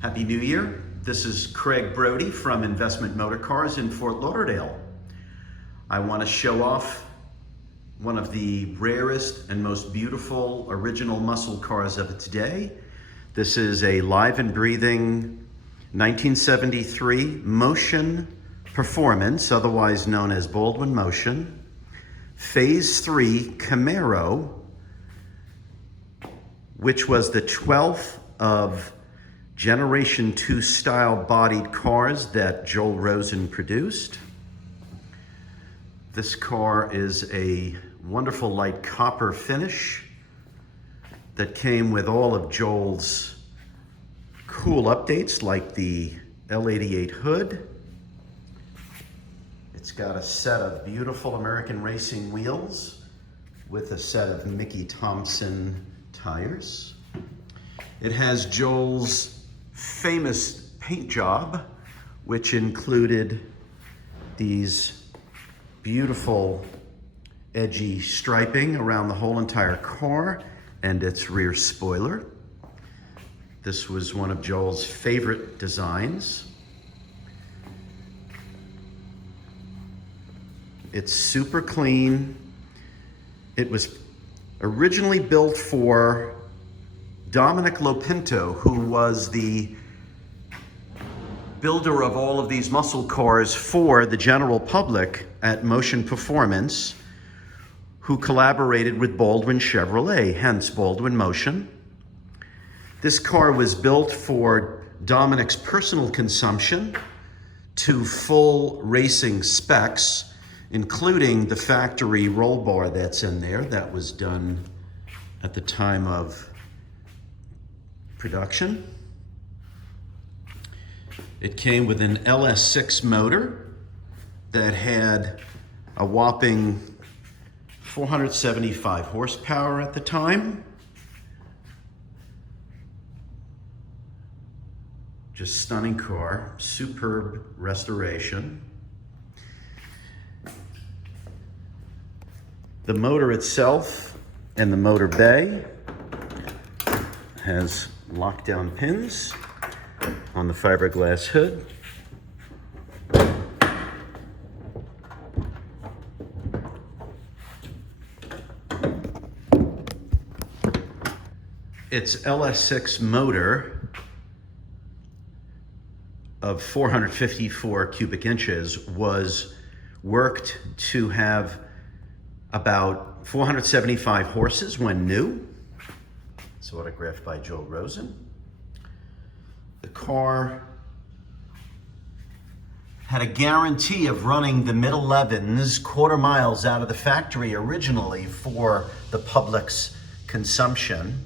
Happy New Year. This is C.Brody from Investment Motorcars in Fort Lauderdale. I want to show off one of the rarest and most beautiful original muscle cars of its day. This is a live and breathing 1973 Motion Performance, otherwise known as Baldwin Motion, Phase III Camaro, which was the 12th of Generation 2 style bodied cars that Joel Rosen produced. This car is a wonderful light copper finish that came with all of Joel's cool updates, like the L88 hood. It's got a set of beautiful American racing wheels with a set of Mickey Thompson tires. It has Joel's famous paint job, which included these beautiful edgy striping around the whole entire car and its rear spoiler. This was one of Joel's favorite designs. It's super clean. It was originally built for Dominic Lopinto, who was the builder of all of these muscle cars for the general public at Motion Performance, who collaborated with Baldwin Chevrolet, hence Baldwin Motion. This car was built for Dominic's personal consumption to full racing specs, including the factory roll bar that's in there. That was done at the time of production. It came with an LS6 motor that had a whopping 475 horsepower at the time. Just stunning car, superb restoration. The motor itself and the motor bay has lockdown pins on the fiberglass hood. Its LS6 motor of 454 cubic inches was worked to have about 475 horses when new. It's autographed by Joel Rosen. The car had a guarantee of running the mid-11s, quarter miles out of the factory originally for the public's consumption.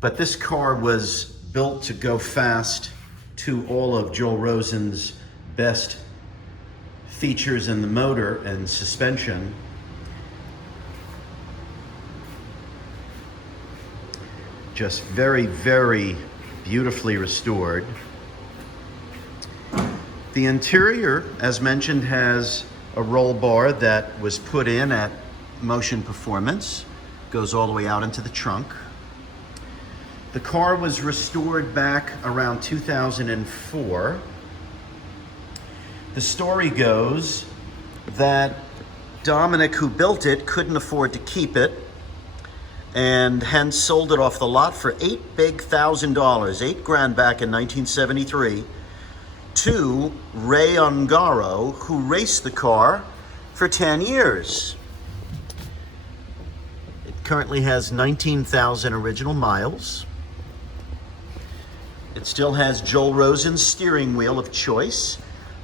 But this car was built to go fast to all of Joel Rosen's best features in the motor and suspension. Just very, very beautifully restored. The interior, as mentioned, has a roll bar that was put in at Motion Performance. Goes all the way out into the trunk. The car was restored back around 2004. The story goes that Dominic, who built it, couldn't afford to keep it, and hence sold it off the lot for $8,000 $8 grand back in 1973, to Ray Ungaro, who raced the car for 10 years. It currently has 19,000 original miles. It still has Joel Rosen's steering wheel of choice,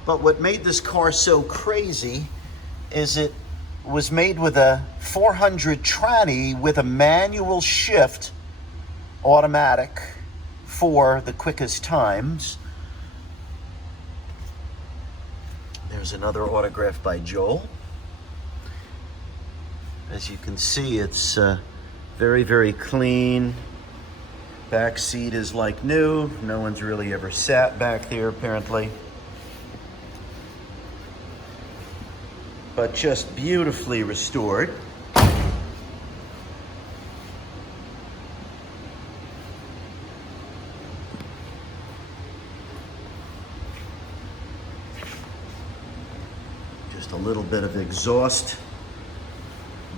but what made this car so crazy is it was made with a 400 tranny with a manual shift automatic for the quickest times. There's another autograph by Joel. As you can see, it's very, very clean. Back seat is like new. No one's really ever sat back there, apparently. But just beautifully restored. Just a little bit of exhaust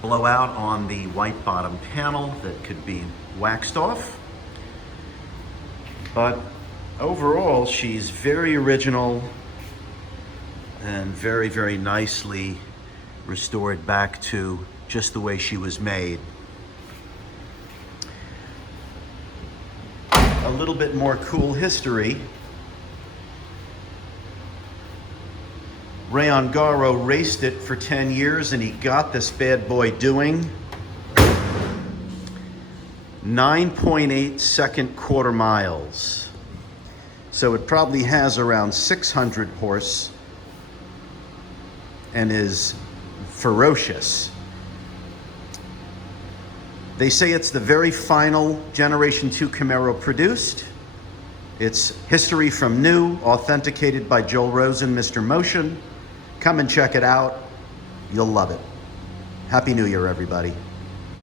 blowout on the white bottom panel that could be waxed off. But overall, she's very original and very, very nicely restored back to just the way she was made. A little bit more cool history. Ray Ongaro raced it for 10 years and he got this bad boy doing 9.8 second quarter miles. So it probably has around 600 horse and is ferocious. They say it's the very final Generation 2 Camaro produced. It's history from new, authenticated by Joel Rosen, Mr. Motion. Come and check it out. You'll love it. Happy New Year, everybody.